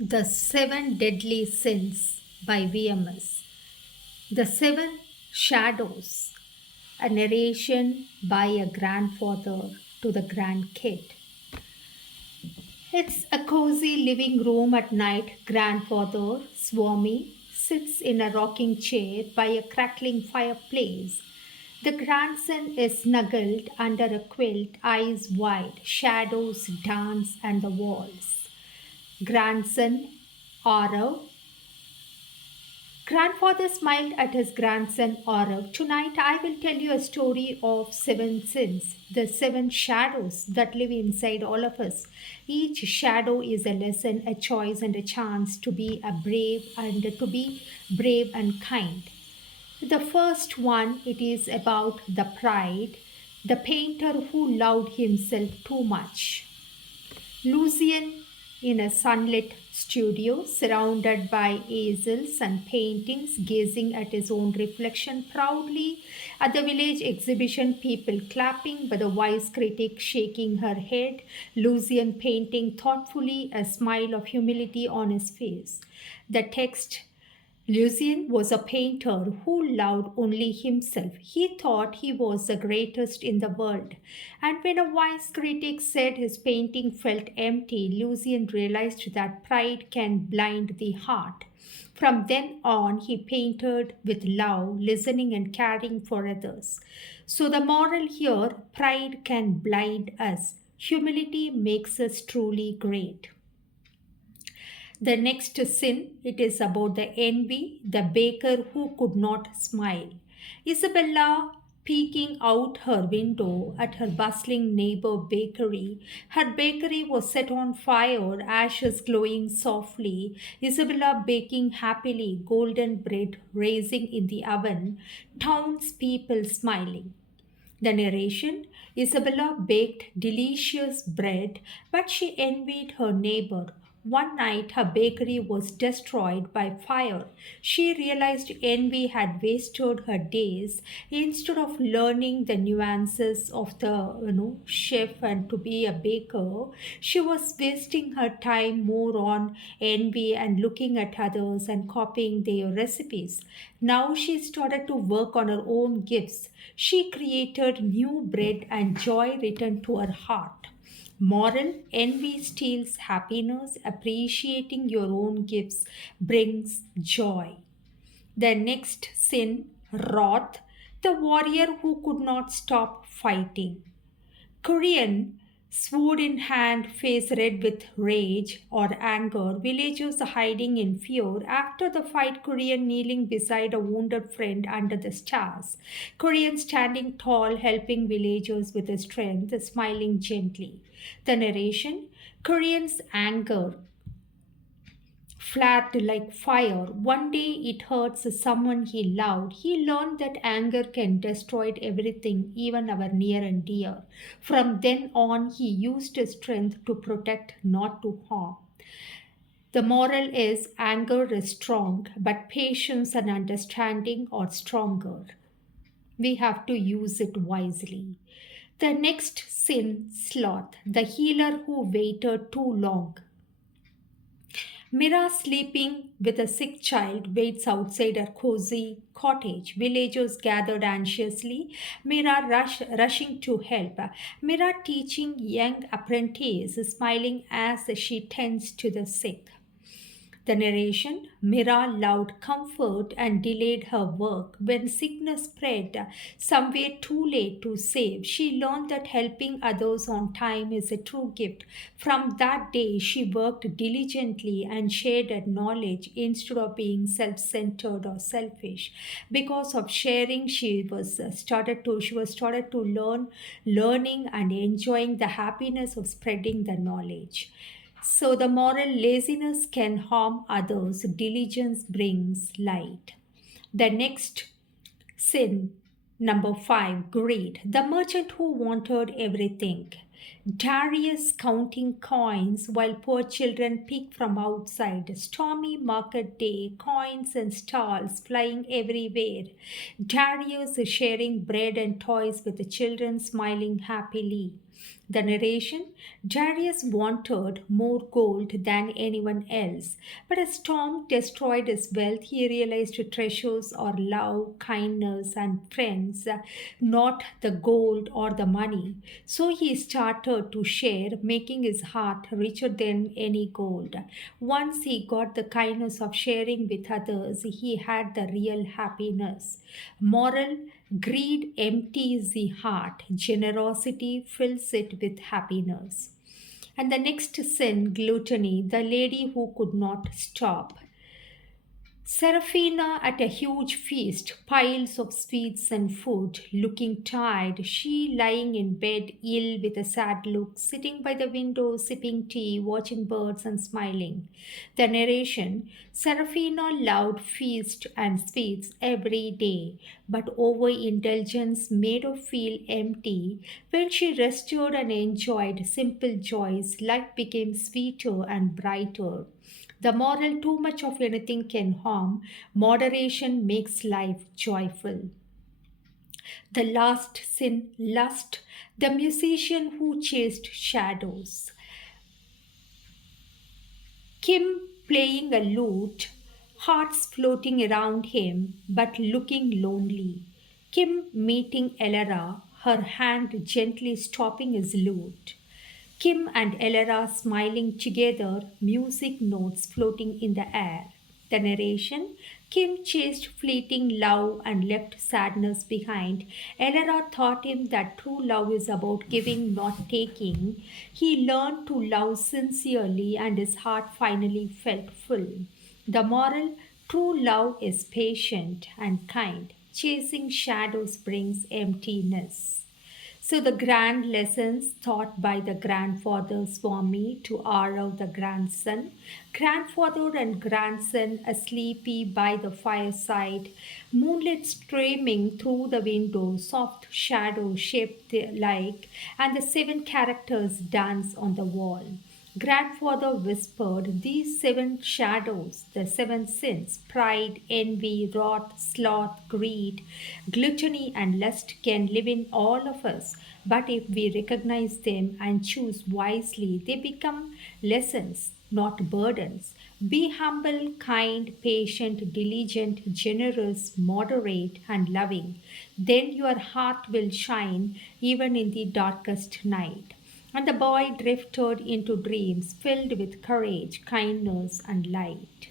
The Seven Deadly Sins by VMS. The Seven Shadows. A narration by a grandfather to the grandkid. It's a cozy living room at night. Grandfather, Swami, sits in a rocking chair by a crackling fireplace. The grandson is snuggled under a quilt, eyes wide, shadows dance on the walls. Grandson, Arav. Grandfather smiled at his grandson Arav. Tonight I will tell you a story of seven sins, the seven shadows that live inside all of us. Each shadow is a lesson, a choice, and a chance to be brave and kind. The first one, it is about the pride, the painter who loved himself too much. Lucian in a sunlit studio surrounded by easels and paintings, gazing at his own reflection proudly. At the village exhibition, people clapping, but the wise critic shaking her head. Lucian painting thoughtfully, a smile of humility on his face. The text, Lucian was a painter who loved only himself. He thought he was the greatest in the world. And when a wise critic said his painting felt empty, Lucian realized that pride can blind the heart. From then on, he painted with love, listening and caring for others. So, the moral here, pride can blind us. Humility makes us truly great. The next sin, it is about the envy, the baker who could not smile. Isabella peeking out her window at her bustling neighbor bakery. Her bakery was set on fire, ashes glowing softly. Isabella baking happily, golden bread raising in the oven, townspeople smiling. The narration, Isabella baked delicious bread, but she envied her neighbor. One night, her bakery was destroyed by fire. She realized envy had wasted her days. Instead of learning the nuances of the chef and to be a baker, she was wasting her time more on envy and looking at others and copying their recipes. Now she started to work on her own gifts. She created new bread and joy returned to her heart. Moral, envy steals happiness. Appreciating your own gifts brings joy. The next sin, wrath, the warrior who could not stop fighting. Korean, sword in hand, face red with rage or anger, villagers hiding in fear. After the fight, Korean kneeling beside a wounded friend under the stars. Korean standing tall, helping villagers with his strength, smiling gently. The narration, Korean's anger flared like fire. One day it hurts someone he loved. He learned that anger can destroy everything, even our near and dear. From then on, he used his strength to protect, not to harm. The moral is anger is strong, but patience and understanding are stronger. We have to use it wisely. The next sin, sloth, the healer who waited too long. Mira, sleeping with a sick child, waits outside her cozy cottage. Villagers gathered anxiously. Mira rushing to help. Mira teaching young apprentice, smiling as she tends to the sick. The narration, Mira loved comfort and delayed her work. When sickness spread, somewhere too late to save, she learned that helping others on time is a true gift. From that day, she worked diligently and shared her knowledge instead of being self-centered or selfish. Because of sharing, she was started to learning and enjoying the happiness of spreading the knowledge. So, the moral, laziness can harm others, diligence brings light. The next sin, number 5, greed. The merchant who wanted everything. Darius counting coins while poor children peek from outside. Stormy market day, coins and stars flying everywhere. Darius is sharing bread and toys with the children smiling happily. The narration: Darius wanted more gold than anyone else, but as storm destroyed his wealth, he realized treasures are love, kindness, and friends, not the gold or the money. So he started to share, making his heart richer than any gold. Once he got the kindness of sharing with others, he had the real happiness. Moral: greed empties the heart, generosity fills it with happiness. And the next sin, gluttony, the lady who could not stop. Seraphina at a huge feast, piles of sweets and food, looking tired, she lying in bed, ill with a sad look, sitting by the window, sipping tea, watching birds and smiling. The narration: Seraphina loved feast and sweets every day, but overindulgence made her feel empty. When she rested and enjoyed simple joys, life became sweeter and brighter. The moral: too much of anything can harm, moderation makes life joyful. The last sin, lust, the musician who chased shadows. Kim playing a lute, hearts floating around him, but looking lonely. Kim meeting Elara, her hand gently stopping his lute. Kim and Elara smiling together, music notes floating in the air. The narration: Kim chased fleeting love and left sadness behind. Elara taught him that true love is about giving, not taking. He learned to love sincerely, and his heart finally felt full. The moral: true love is patient and kind. Chasing shadows brings emptiness. So, the grand lessons taught by the grandfather Swami to Arav the grandson. Grandfather and grandson asleepy by the fireside, moonlight streaming through the window, soft shadows shaped like, and the seven characters dance on the wall. Grandfather whispered, these seven shadows, the seven sins, pride, envy, wrath, sloth, greed, gluttony, and lust, can live in all of us. But if we recognize them and choose wisely, they become lessons, not burdens. Be humble, kind, patient, diligent, generous, moderate, and loving. Then your heart will shine even in the darkest night. And the boy drifted into dreams filled with courage, kindness, and light.